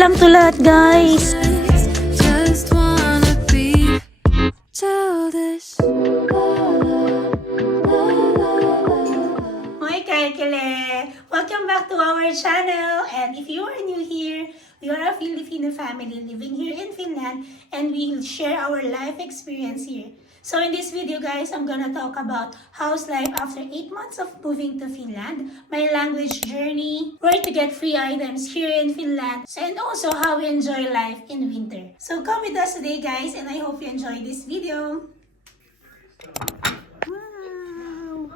lang to lahat, guys. Just wanna be childish. Hi, Kaikile! Welcome back to our channel. And if you are new here, we are a Filipino family living here in Finland, and we'll share our life experience here. So in this video, guys, I'm gonna talk about house life after 8 months of moving to Finland, my language journey, where to get free items here in Finland, and also how we enjoy life in winter. So come with us today, guys, and I hope you enjoy this video. Wow!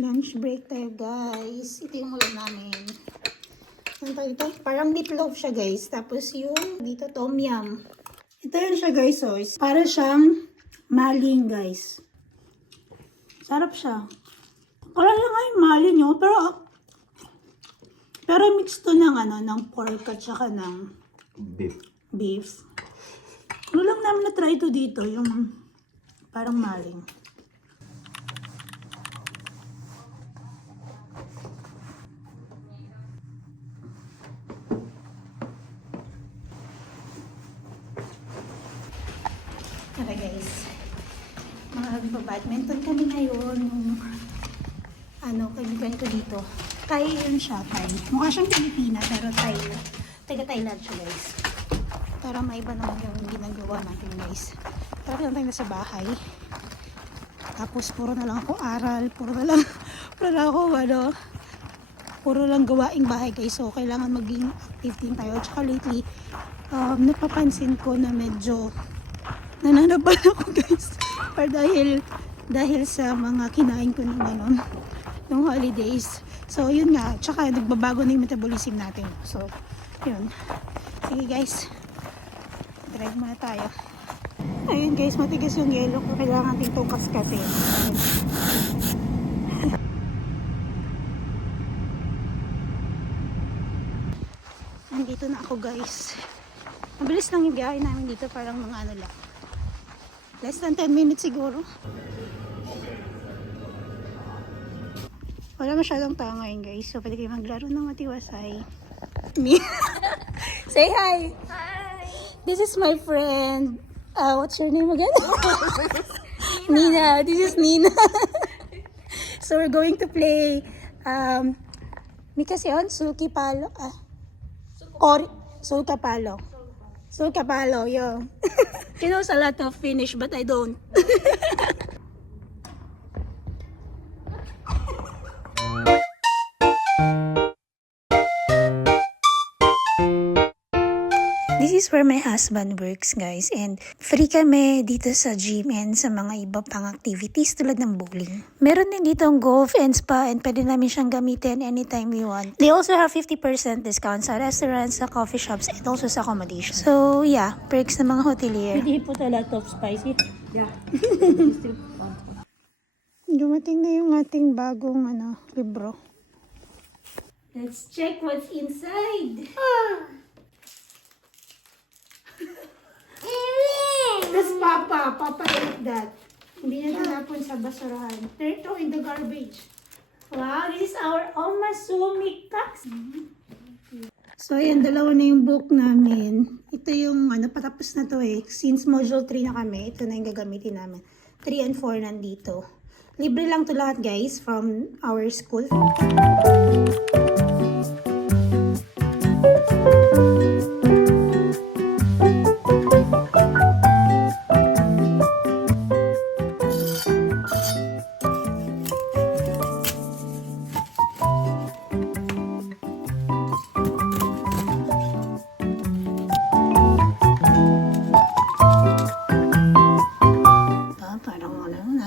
Lunch break tayo, guys. Ito yung ulam namin. Ano tayo ito? Parang meatloaf siya, guys. Tapos yung dito, tom yum. Ito yun siya, guys. So, para siyang maling, guys. Sarap siya. Kala lang nga yung maling nyo. Pero mix to ng, ng pork at saka ng beef. Ano lang namin na-try to dito. Yung parang maling. Tara, guys. Mag-badminton kami ngayon. Kaibigan ko dito. Thai yun siya, Thai. Mukha siyang Pilipina, pero Thai. Taga-Thailand siya, guys. Para maiba naman yung ginagawa natin, guys. Tara lang tayo sa bahay. Tapos, puro na lang ako aral. Puro lang gawaing bahay, guys. So, kailangan maging active din tayo. Tsaka lately, napapansin ko na medyo nananaban ako, guys. Pero dahil sa mga kinain ko ng holidays. So, yun nga. Tsaka, nagbabago na yung metabolism natin. So, yun. Sige, guys. Drive muna tayo. Ayun, guys. Matigas yung yelo ko. Kailangan natin itong kaskatin. Nandito na ako, guys. Mabilis lang yung biyahe namin dito. Parang mga lang. Less than 10 minutes siguro. Wala masyadong tao ngayon, guys. So, pwede kayo maglaro ng matiwasay. Me. Say hi! Hi! This is my friend. What's your name again? Nina. This is Nina. So, we're going to play may kasi yun, Sulki Palo. Sulka Palo. Sulka Palo, yo. He knows a lot of Finnish, but I don't. This is where my husband works, guys, and free kami dito sa gym and sa mga iba pang activities tulad ng bowling. Meron din dito ang golf and spa, and pwede namin siyang gamitin anytime we want. They also have 50% discount sa restaurants, sa coffee shops, and also sa accommodation. So yeah, perks ng mga hotelier. Did he put a lot of spicy? Yeah. Dumating na yung ating bagong libro. Let's check what's inside. That's Papa ate that. Hindi na tinapon sa basurahan. Throw in the garbage. Wow, this is our Omasumi Kax. So, ayan, dalawa na yung book namin. Ito yung, patapos na to eh. Since module 3 na kami, ito na yung gagamitin namin. 3 and 4 nandito. Libre lang to lahat, guys, from our school.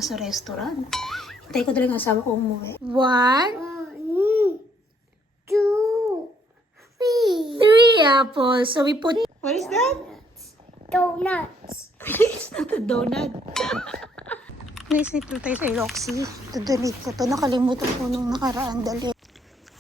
Sa restaurant. Hintay ko talagang asawa ko umuwi. 1, 2, 3 apples. So we put... What is that? Donuts. It's not a donut. Guys, nito tayo sa Eloxi. Tudunit ko to. Nakalimutan ko nung nakaraan dali.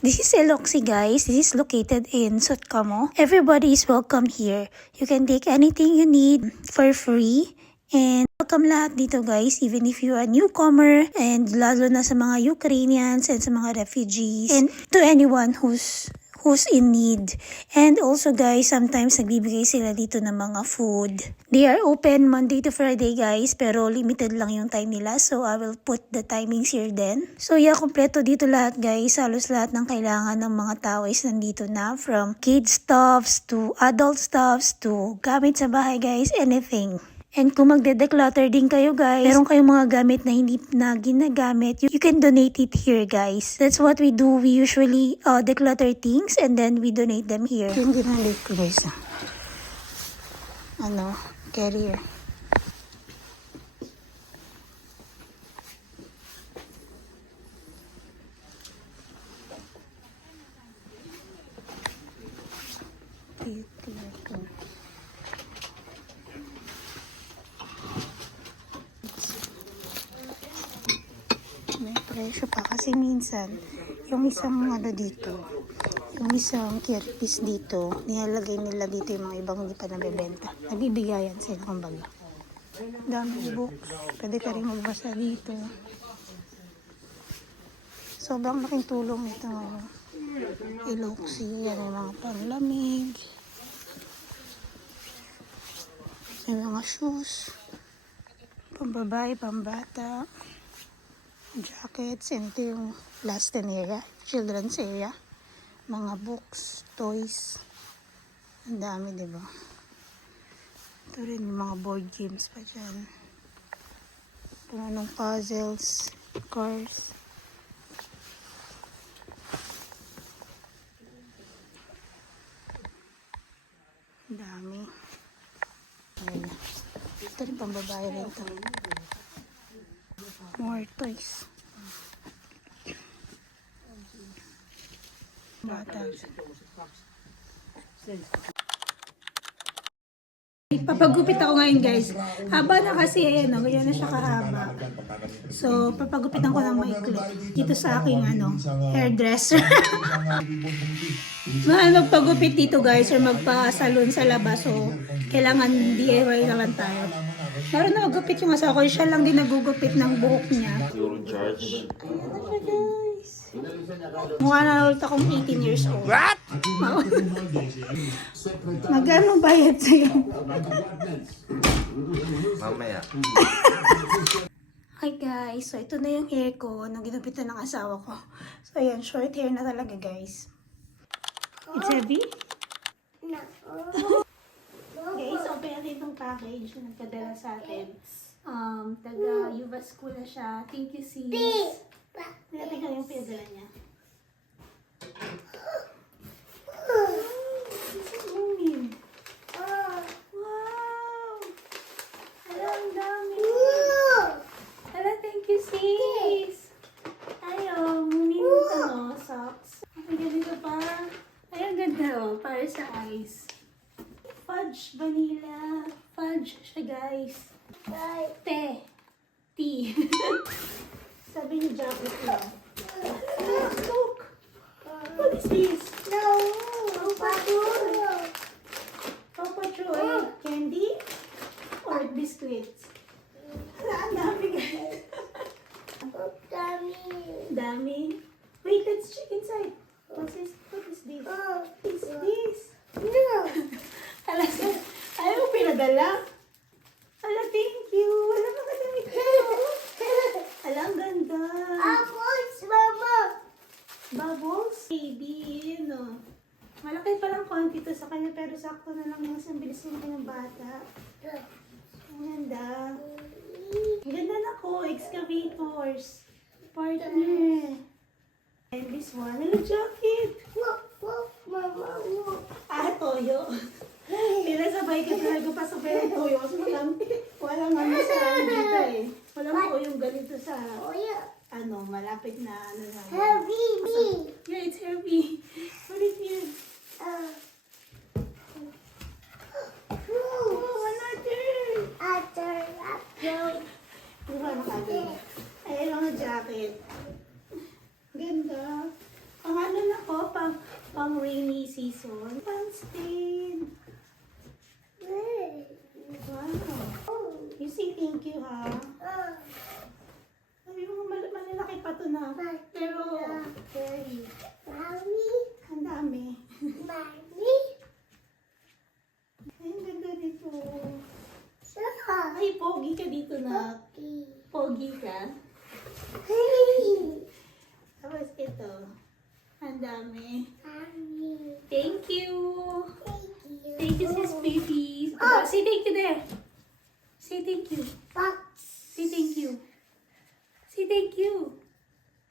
This is Eloxi, guys. This is located in Sotkamo. Everybody is welcome here. You can take anything you need for free. And welcome lahat dito guys, even if you're a newcomer, and lalo na sa mga Ukrainians and sa mga refugees, and to anyone who's in need. And also guys, sometimes nagbibigay sila dito ng mga food. They are open Monday to Friday guys, pero limited lang yung time nila, so I will put the timings here then. So yeah, kompleto dito lahat guys, halos lahat ng kailangan ng mga tao is nandito na, from kid stuffs to adult stuffs to gamit sa bahay guys, anything. And kung magde-declutter din kayo guys, meron kayong mga gamit na hindi na ginagamit, you can donate it here guys. That's what we do. We usually declutter things and then we donate them here. Yung ginamit ko guys, carrier. May presyo pa kasi minsan yung isang dito, yung isang kirpis dito, nilalagay nila dito yung mga ibang hindi pa nabebenta. Nabibigayan sila kumbaga. Dami books, pwede ka rin magbasa dito. Sobrang laking tulong ito Iloxi, yan yung mga panlamig, may mga shoes, pambabae, pambata, jackets, and ito yung last area, children's area, mga books, toys, ang dami diba. Ito rin yung mga board games pa dyan, kung anong puzzles, cars. Ang dami. Ayan. Ito rin pambabae rin ito. More toys. Bata. Papagupit ako ngayon guys. Haba na kasi ganyan na siya kahaba. So, papagupitan ko ng maikli. Dito sa aking hairdresser. Magpagupit dito guys or magpa-salon sa labas. So, kailangan DIY naman tayo. Meron na magupit yung asawa ko. Siya lang din nagugupit ng buhok niya. You're in charge. Ayan na siya guys. Mukha na ulit akong 18 years old. What? Magkano bayad sa'yo? Mamaya. Hi guys, so ito na yung hair ko nung ginupitan ng asawa ko. So ayan, short hair na talaga guys. It's heavy? No. Guys, open natin itong package na nagpadala sa atin. Taga Yuba School na siya. Thank you sis. Natin ka yung pinadala niya. Wow! Hala, ang dami. Hala, thank you sis. Ayaw, munin mo socks. May ganito pa. Ay, ang ganda para sa eyes. Fudge, vanilla. Fudge siya guys. Te. Tea. Sabi ni jacket lang. Look! What is this? Papa Joy. Candy? Or biscuits? Hala, ang dami guys. Dami. Wait, let's check inside. What is this? What is this? Hala, ayaw mo pinadala? Hala, thank you. Wala ka kadamit ko. Hala, ang ganda. Bubbles? Baby, malaki palang konti to sa kanya, pero sakto na lang yung isang bilis yung kanyang bata. Ang ganda. Ang ganda na ko, excavators. Partner. And this one, hello jacket. Toyo. Pinasabay ka talaga pa sa pera toyo. Kasi walang sa dito Walang po yung ganito sa malapit na Yeah, it's heavy. What is here? Ayan ang jacket. Ganda. Ang na ko, pang rainy season. Pang stain. Wow. You Say thank you, ha? Sabi mo, malalaki pa to na. Pero, very. Mommy, Ang dami. mommy, Ay, ang ganda nito. so Ay, pogi ka dito na. happy. Pogi ka. Hey, Tapos ito. Ang dami. mommy, Thank you. thank you. Thank you, sis babies. Oh, say thank you there. Say thank you. Box. Say thank you. Say thank you.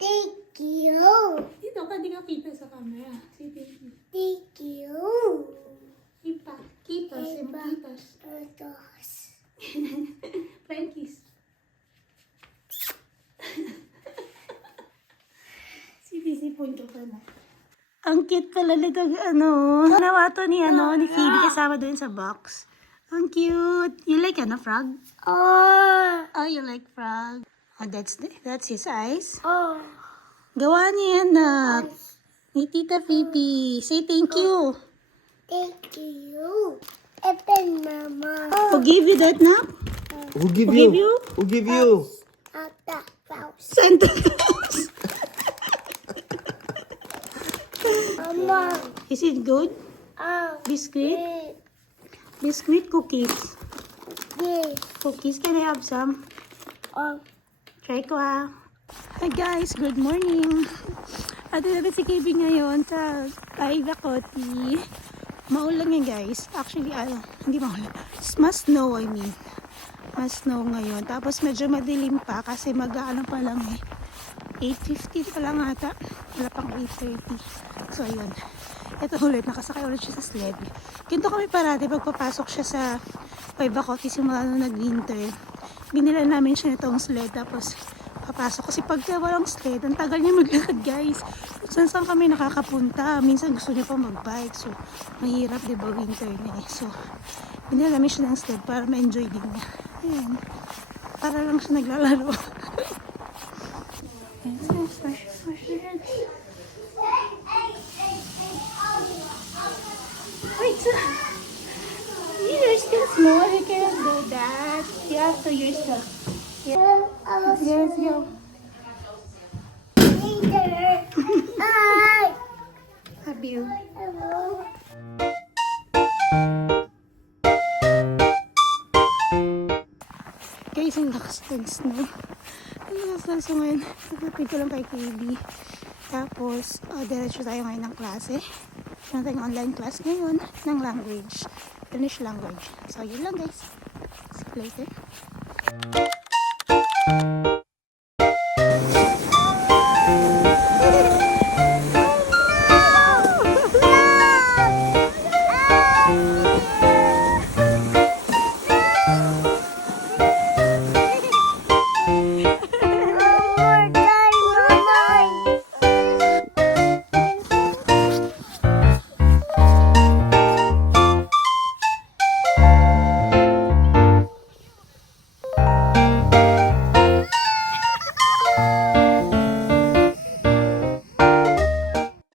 Thank you. Dito ka, di ka kita sa camera. Say thank you. Thank you. Kipa. Kitos. Kipa. Kitos. Todos. Frankies. Sinisipon ko pa na. Ang cute pala nito, Ginawa to ni, ni Phoebe kasama doon sa box. Ang cute. You like, frog? Oh, Oh, you like frog? Oh, that's his eyes. oh, Gawa niya, anak. Ni Tita Phoebe. Say thank you. thank you. Open, Mama. Who gave you that, nak? Who give Who give you? Who give you? At the house. Santa Claus. Mama. Is it good? Biscuit? Biscuit cookies. Yes. Cookies, can I have some? Oh, Try ko, ha. Hi guys, good morning. Ato natin si KB ngayon sa Paivakoti. Maulan yan guys. Actually, hindi maulan. Mas snow, I mean. Mas snow ngayon. Tapos medyo madilim pa kasi mag-ano pa lang 8:15 pa lang ata. Wala pang 8:30. So, ayun. Ito ulit. Nakasakay ulit siya sa sled. Ganito kami parati pagpapasok siya sa Paivakoti simula nung nag-winter. Binila namin siya nitong sled. Tapos, papasok. Kasi pagka walang sled, ang tagal niya maglakad guys. Saan kami nakakapunta. Minsan gusto niya pa mag-bike. So, mahirap diba winter na eh. So, binila namin siya ng sled para ma-enjoy din niya. Ayan. Para lang siya naglalaro. Ayan. Wait, you're still small. You cannot do that. You have to yourself. Yes, go. later. Bye. Have you? Hello. Guys, ang lakas ng snow. Ang lakas ng snow ngayon. Nagpapit ko lang kay KB. Tapos, diretso tayo ngayon ng klase. Meron tayong online class ngayon ng language. Finnish language. So, yun lang guys. See you later.